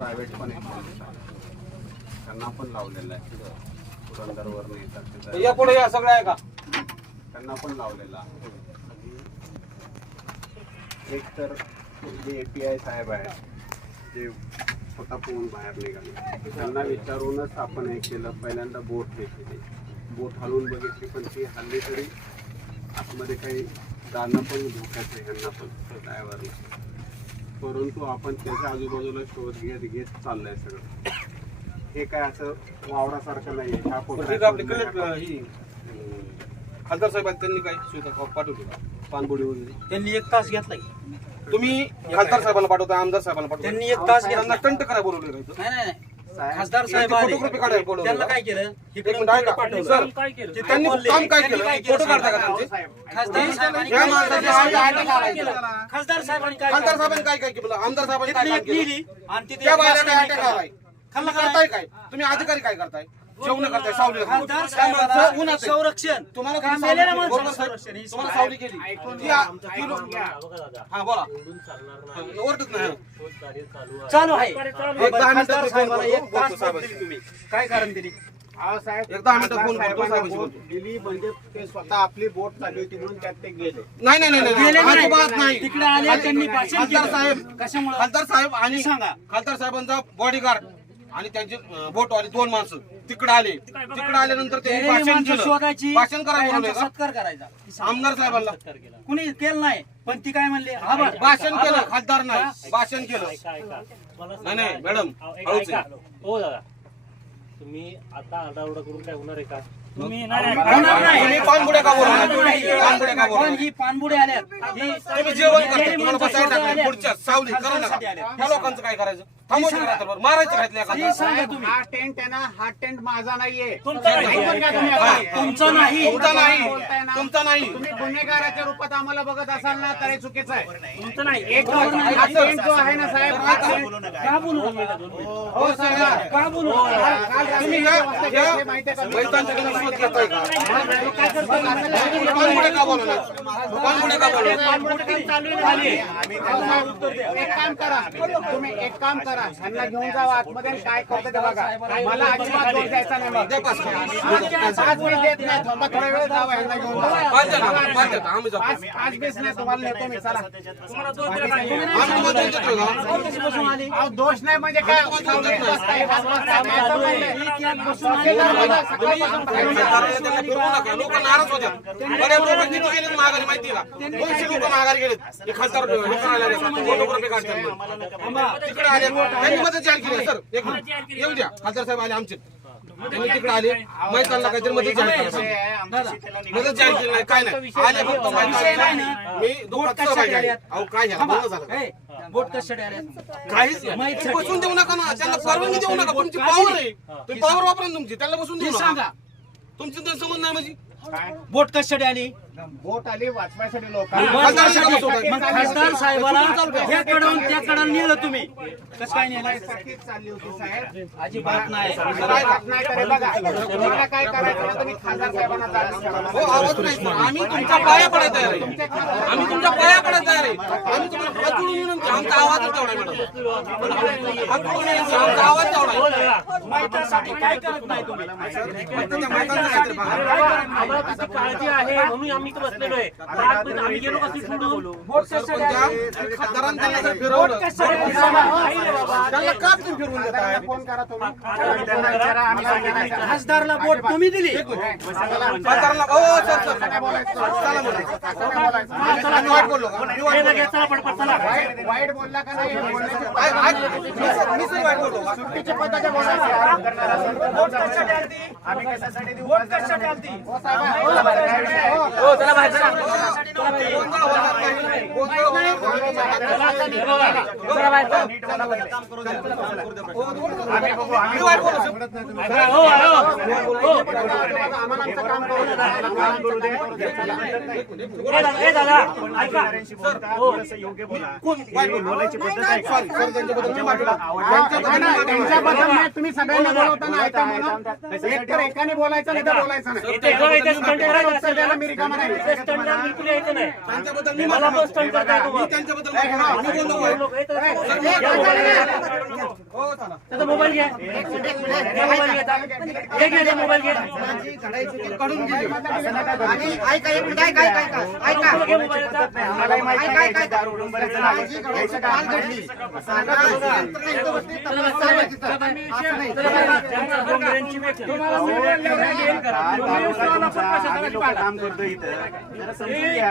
Private पण आहे. त्यांना पण लावलेलं आहे. पुरंदरवर येतात. या पुढे या सगळं आहे का त्यांना पण लावलेला आहे. एक तर जे ए पी आय साहेब आहेत जे स्वतः पोहून बाहेर निघाले. त्यांना विचारूनच आपण हे केलं. पहिल्यांदा बोट हे केली बोट हलवून बघितली पण ती हल्ली तरी आतमध्ये काही जाणं पण धोक्याचं आहे. ह्यांना पण ड्रायव्हरला. परंतु आपण त्याच्या आजूबाजूला शोध घेत घेत चाललंय सगळं. हे काय असं वावरासारखं नाही आपली ही. खासदार साहेब आहेत, त्यांनी काय सुविधा पाठवली का? वगैरे. त्यांनी एक तास घेतलाय. तुम्ही खासदार साहेबांना पाठवता आमदार साहेबांना पाठवता? त्यांनी एक तास घेतला त्यांना टंट करा बोलवले का इथं? नाही नाही नाही. साहेब, खासदार साहेब आले फोटोग्राफी काढायला बोलवलं त्यांना का? काय केलं एक इकडून मिनिट ऐका. पाठवलं. सर, ते त्यांनी बोलले. काम काय त्यांनी केलं केलं फोटो काढता का खासदार साहेबांनी या काय माणसाचे केलं? काय केलं? खासदार साहेबांनी काय खासदार? साहेबांनी काय काय केलं आमदार साहेबांनी काय तिथली काय एक केलं नेली आणि तिथे त्या एक काय अटॅक खाल्ला. आलाय खाल्ला करताय काय? काय तुम्ही अधिकारी काय करताय जेवण करताय सावली खासदार त्या माणसं साहेबाला उन्हात आहे. संरक्षण तुम्हाला मेलेल्या सावली केली? माणसाला बरोबर साहेब? संरक्षण ही तुम्हाला साहेब. सावली केली ती आ- ती लो- हा बोला ओरडत नाही चालू आहे एक दहा मिनिटं खासदार फोन साहेबाला करतो, एक तास बोलतो साहेबांशी. दिली तुम्ही काय कारण दिली अहो साहेब एक दहा मिनिटं फोन करतो, साहेबांना साहेबांशी बोट बोलतो. दिली म्हणजे ते स्वतः आपली बोट चालली होती म्हणून त्यात ते गेले नाही नाही नाही, नाही गेले नाही. अजिबात नाही तिकडे आले त्यांनी भाषण खासदार केलं. साहेब कशामुळे खासदार साहेब आणि सांगा. खासदार साहेबांचा बॉडीगार्ड आणि त्यांचे बोटवाले दोन माणसं तिकडे आले. तिकडे आल्यानंतर त्यांनी गेलेली भाषण केलं. शोधायची. भाषण करायला त्यांचा बोलवलंय का? सत्कार करायचा? आमदार साहेबांना. कुणी केलं नाही पण ती काय म्हणली? हा भाषण केलं. खासदार नाही. भाषण केलं. नाही नाही मॅडम हळूच आहे. हो दादा. तुम्ही आता आरडाओरडा करून काय होणार आहे का? पानबुड्या का बोलवणार? पण ही पानबुडे आल्यात ही तुम्ही जेवण करता तुम्हाला बसायला टाकलं पुढच्या सावली करू नका. ह्या लोकांचं काय करायचं? थांबवून. मारायचं घातल्या ही का? सांगा तुम्ही. हा टेंट आहे ना हा टेंट माझा नाहीये. तुमचा नाही. हा. तुमचा नाही. तुमचा नाही. तुमचा तुम्ही गुन्हेगाराच्या रूपात आम्हाला बघत असाल ना तर हे चुकीचं आहे. तुमचं नाही. एक हा टेंट जो आहे ना साहेब हा का बोलू हो सर का बोलू तुम्ही या. या. बैतांच्याकडे घेताय का बोलवणार पानबुड्या का बोलवणार एक काम करा. तुम्ही एक काम करा. ह्यांना घेऊन जावा आतमध्ये आणि काय करतो ते बघा. मला अजिबात दोष द्यायचा नाही मग. द्या पाच. पाच बीस देत नाही. थांबा थोडा वेळ जावा. ह्यांना घेऊन जावा. पाच. आम्ही बीस नाही तुम्हाला नेतो मी. चला. आम्ही तुम्हाला दोन देतोय का? अहो दोष नाही म्हणजे काय? पाच वाजता काय संबंध आहे? त्यांना फिरवू नका. लोक नाराज होतात. बऱ्याच लोक किती गेले माघारी माहिती का? दोनशे लोक माघारी गेलेत. हे खासदार लोक आले फोटोग्राफी काढतात तिकडे आले. त्यांनी मदत जाहीर केली. सर एक मिनिट. येऊ द्या. खासदार साहेब आले आमचे. त्यांनी तिकडे आले. मैदानला काहीतरी मदत जाहीर करा मदत जाहीर केली नाही. काय नाही. आले फक्त मैदानाला. मी दुःखात सहभागी आहे. अहो काय झालं बोलणं झालं? का? बोट कशासाठी आल्यात काहीच नाही. तुम्ही बसून देऊ नका ना. त्यांना परवानगी देऊ नका. तुमची पावर आहे. तुम्ही पावर वापरा तुमची. त्यांना बसून देऊ सांगा. तुमची संबंध नाही म्हणजे बोट कशासाठी आली? बोट आली वाचवायसाठी लोक खासदार साहेबाला कडून त्या कडून नेलं तुम्ही. कसं काय नेलं? चालली होती साहेब. अजिबात नाही. बात नाही करे बघा तुम्हाला काय करायचं ना तुम्ही खासदार साहेबांना जागा हो आवाज नाही सर. आम्ही तुमच्या पाया पडायला तयार आहे आम्ही तुमच्या पाया पडायला तयार आहे आम्ही तुम्हाला हात जोडून आमचा आवाज तेवढा आहे मॅडम. हात जोडून विनंती, आमचा आवाज तेवढा काय करत नाही तुम्ही. आम्हाला काळजी आहे म्हणून आम्ही बसलेलो आहे. आम्ही गेलो सोडून विचारा आम्ही सांगितलं. खासदारला बोट तुम्ही दिली. वाईट बोललो का? नाही? आम्ही कशासाठी आम्ही बघू आम्ही त्यांच्याबद्दल तुम्ही सगळ्यांना बोलवताना ऐका म्हणून एक तर एकाने बोलायचं नाही तर बोलायचं नाही मी रिकामा नाही इथे त्यांच्याबद्दल मला मोबाईल घ्या घे मोबाईल घ्या ऐका एक मिनिट ऐका ऐका ऐका ऐका. ऐका ऐका माझी घडायची काल घडली सांगा, यंत्रणा इथं बसली, चला तपास बस, चालू चला आहे बस, तिथं. चला बस. असं नाही. चला बस. त्यांचा डोंगरांची व्यक्ती. काम करतो इथं जरा समजून घ्या